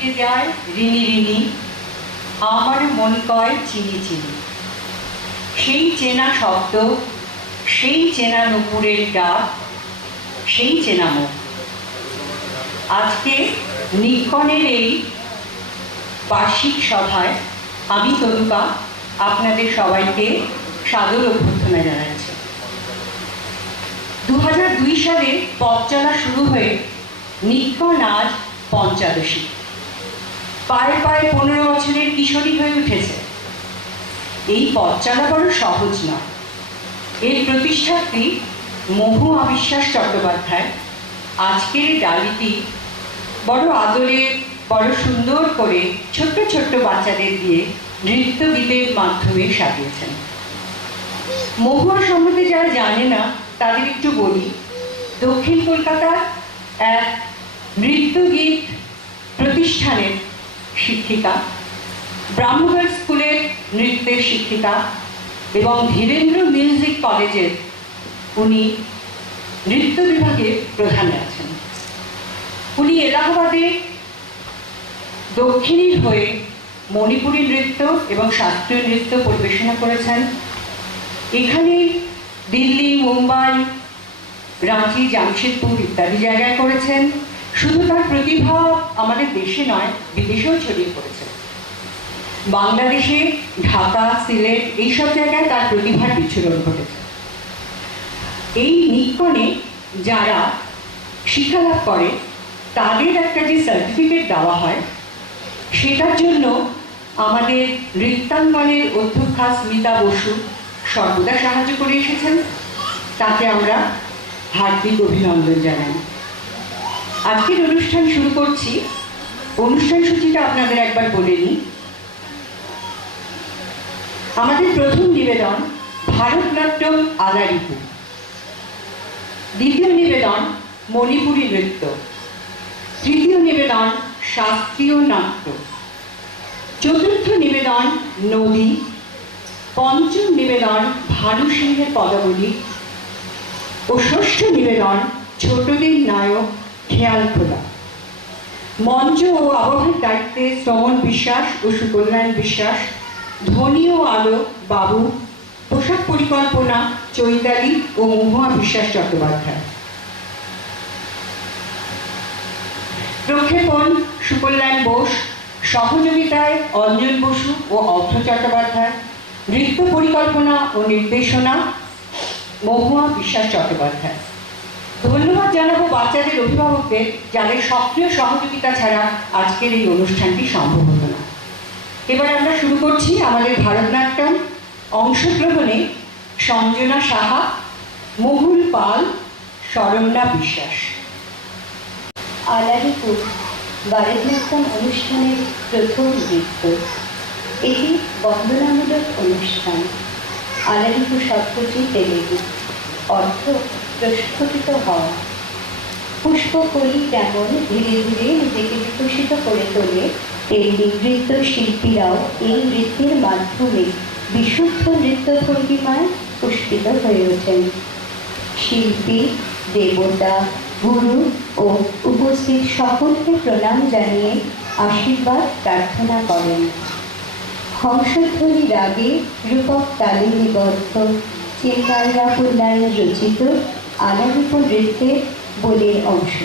মিটে যায় ঋণী ঋণী, আমার মন কয় চিনি চিনি। সেই চেনা শব্দ, সেই চেনা নুপুরের ডাক, সেই চেনা মুখ। আজকে নিক্ষণের এই বার্ষিক সভায় আমি তনুকা আপনাদের সবাইকে সাদর অভ্যর্থনা জানাচ্ছি। 2002 সালে পথ চলা শুরু হয়ে নিক্ষণ আজ 85। পায়ে পায়ে 15 বছরের কিশোরী হয়ে উঠেছে। এই পথ চলা বড় সহজ নয়। এর প্রতিষ্ঠাত্রী মহুয়া বিশ্বাস চট্টোপাধ্যায় আজকের ডালিটি বড় আদরে, বড় সুন্দর করে ছোট্ট ছোট্ট বাচ্চাদের দিয়ে নৃত্যগীতের মাধ্যমে সাজিয়েছেন। মহুয়া সম্বন্ধে যারা জানে না তাদের একটু বলি। দক্ষিণ কলকাতার এক নৃত্যগীত প্রতিষ্ঠানের শিক্ষিকা, ব্রাহ্মগড় স্কুলের নৃত্যের শিক্ষিকা এবং ধীরেন্দ্র মিউজিক কলেজের উনি নৃত্য বিভাগের প্রধানে আছেন। উনি এলাহাবাদে দক্ষিণীর হয়ে মণিপুরী নৃত্য এবং শাস্ত্রীয় নৃত্য পরিবেশনা করেছেন। এখানে দিল্লি, মুম্বাই, রাঁচি, জামশেদপুর ইত্যাদি জায়গায় করেছেন। শুধু তার প্রতিভা আমাদের দেশে নয়, বিদেশেও ছড়িয়ে পড়েছে। বাংলাদেশে ঢাকা, সিলেট এইসব জায়গায় তার প্রতিভার বিচ্ছুরণ ঘটেছে। এই নিক্ষণে যারা শিক্ষালাভ করে তাদের একটা যে সার্টিফিকেট দেওয়া হয়, সেটার জন্য আমাদের নৃত্যাঙ্গনের অধ্যক্ষা স্মিতা বসু সর্বদা সাহায্য করে এসেছেন। তাকে আমরা হার্দিক অভিনন্দন জানাই। আজকের অনুষ্ঠান শুরু করছি। অনুষ্ঠান সূচিটা আপনাদের একবার বলে নিই। আমাদের প্রথম নিবেদন ভারতনাট্যম আলারিপু, দ্বিতীয় নিবেদন মণিপুরী নৃত্য, তৃতীয় নিবেদন শাস্ত্রীয় নাট্য, চতুর্থ নিবেদন নদী, পঞ্চম নিবেদন ভানু সিংহের পদাবলী ও ষষ্ঠ নিবেদন ছোটদের নায়ক খেয়াল খোলা। মঞ্চ ও আবহের দায়িত্বে শ্রমণ বিশ্বাস ও সুকল্যাণ বিশ্বাস, ধ্বনি ও আলো বাবু, পোশাক পরিকল্পনা চৈতালি ও মহুয়া বিশ্বাস চট্টোপাধ্যায়, প্রক্ষেপণ সুকল্যাণ বোস, সহযোগিতায় অঞ্জন বসু ও অর্থ চট্টোপাধ্যায়, নৃত্য পরিকল্পনা ও নির্দেশনা মহুয়া বিশ্বাস চট্টোপাধ্যায়। ধন্যবাদ জানাবো বাচ্চাদের অভিভাবকদের, যাদের সক্রিয় সহযোগিতা ছাড়া আজকের এই অনুষ্ঠানটি সম্ভব হতো না। এবার আমরা শুরু করছি আমাদের ভারতনাট্যম। অংশগ্রহণে সঞ্জনা সাহা, মহুল পাল, শরণ্যা বিশ্বাস। আলারিপুর ভারতনাট্যম অনুষ্ঠানের প্রথম নৃত্য। এটি বন্দনামূলক অনুষ্ঠান। আলারিপু শব্দটি তেলেগু, অর্থ প্রস্ফুটিত হওয়া। পুষ্পকলি যেমন ধীরে ধীরে নিজেকে বিকশিত করে তোলে, তেমনি নৃত্যশিল্পীরাও এই নৃত্যের মাধ্যমে বিশুদ্ধ নৃত্য ভঙ্গিমায় পুষ্পিত হয়ে ওঠেন। শিল্পী, দেবতা, গুরু ও উপস্থিত সকলকে প্রণাম জানিয়ে আশীর্বাদ প্রার্থনা করেন। হংসধ্বনি রাগে রূপক তালে নিবদ্ধ চিন্তায়রা কল্যাণ রচিত আলারিপু নৃত্যের বলির অংশ।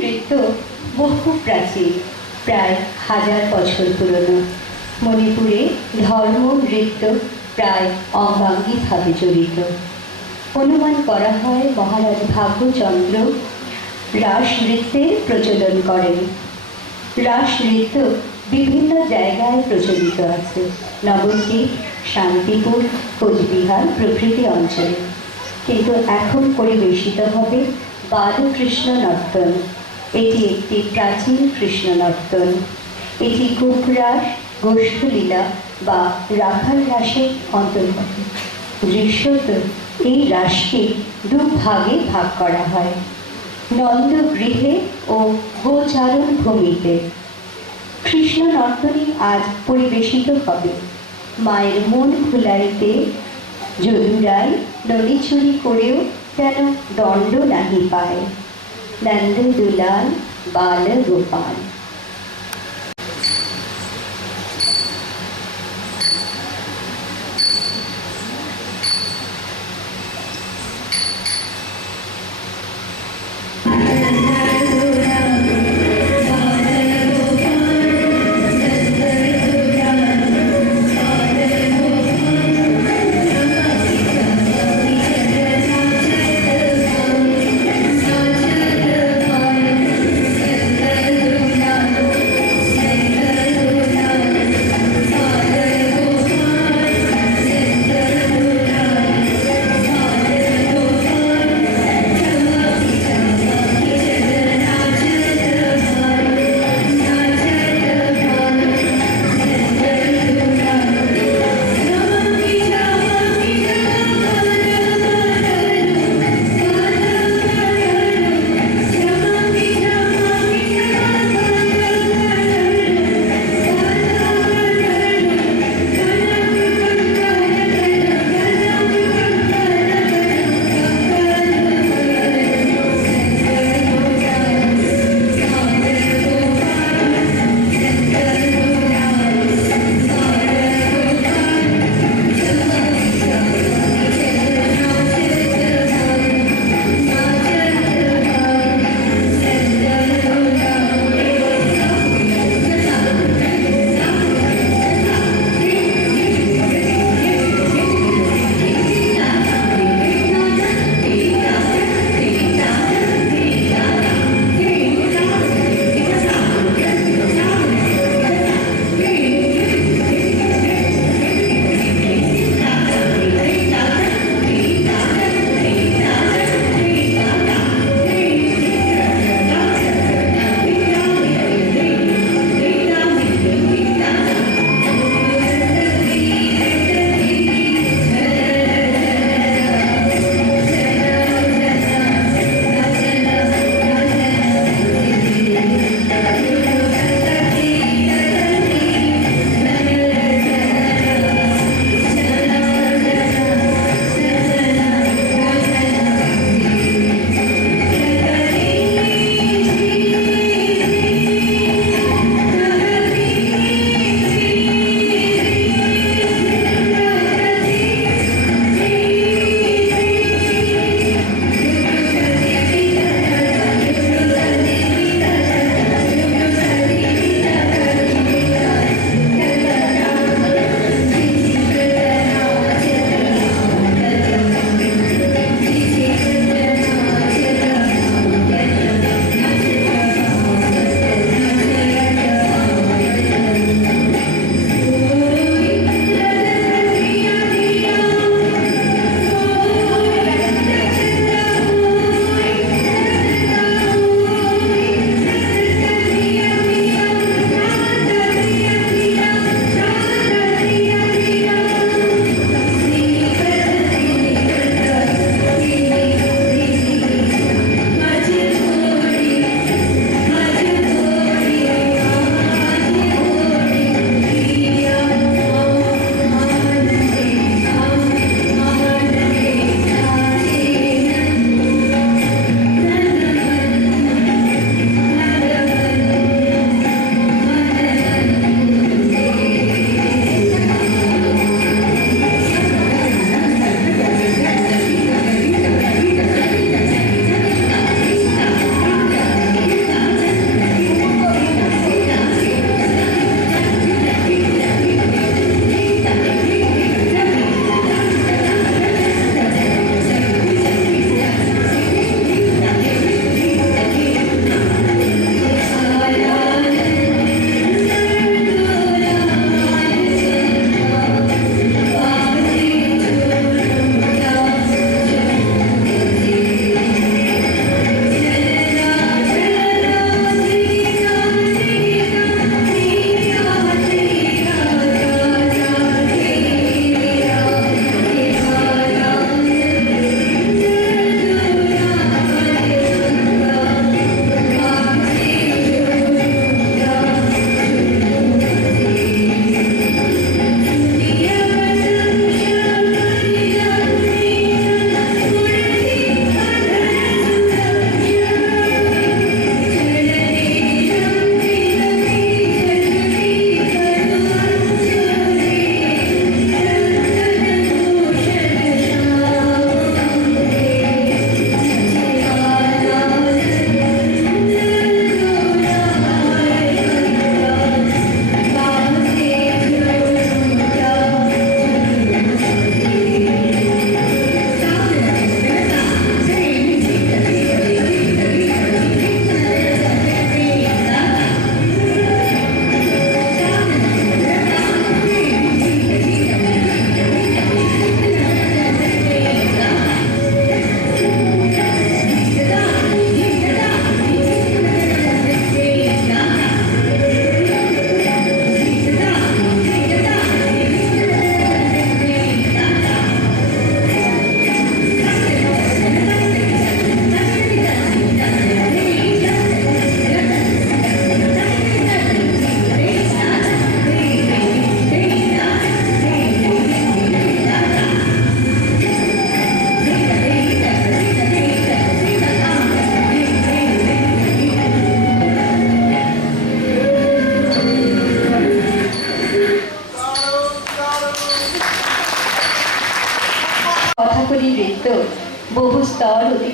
নৃত্য বহু প্রাচীন, প্রায় 1000 বছর পুরনো। মণিপুরে ধর্ম নৃত্য প্রায় অঙ্গাঙ্গিভাবে জড়িত। অনুমান করা হয় মহারাজ ভাগ্যচন্দ্র রাস নৃত্যের প্রচলন করেন। রাস নৃত্য বিভিন্ন জায়গায় প্রচলিত আছে, নবদ্বীপ, শান্তিপুর, কোচবিহার প্রভৃতি অঞ্চলে। কিন্তু এখন পরিবেশিত হবে বালকৃষ্ণ নর্তন। এটি একটি প্রাচীন কৃষ্ণ নর্তন। এটি গোপরাস, গোষ্ঠলীলা বা রাখাল রাসের অন্তর্গত। দৃশ্যত এই রাসকে দুভাগে ভাগ করা হয়, নন্দগৃহে ও গোচারণ ভূমিতে। কৃষ্ণ নর্তনী আজ পরিবেশিত হবে। মায়ের মন ভুলাইতে যদুরাই নদীচুরি করেও যেন দণ্ড নাহি পায়। নন্দ দুলাল বাল গোপাল।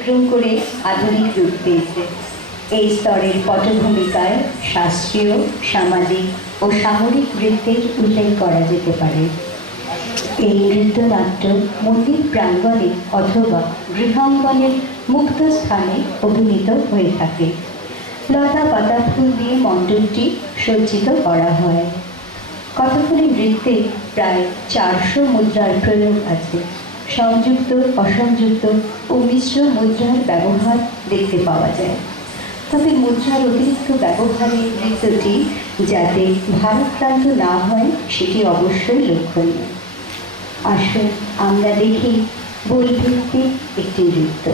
অতিক্রম করে আধুনিক রূপ পেয়েছে। এই স্তরের পটভূমিকায় শাস্ত্রীয়, সামাজিক ও সামরিক নৃত্যের উল্লেখ করা যেতে পারে। এই নৃত্যনাট্য মন্দির প্রাঙ্গণে অথবা গৃহাঙ্গনের মুক্ত স্থানে অভিনীত হয়ে থাকে। লতা পাতা ফুল দিয়ে মণ্ডপটি সজ্জিত করা হয়। কথাকলি নৃত্যে প্রায় 400 মুদ্রার প্রয়োগ আছে। সংযুক্ত, অসংযুক্ত ও মিশ্র মুদ্রার ব্যবহার দেখতে পাওয়া যায়। তবে মুদ্রার অতিরিক্ত ব্যবহারে নৃত্যটি যাতে ভারাক্রান্ত না হয় সেটি অবশ্যই লক্ষণীয়। আসুন আমরা দেখি বৈভিত্তিক একটি নৃত্য।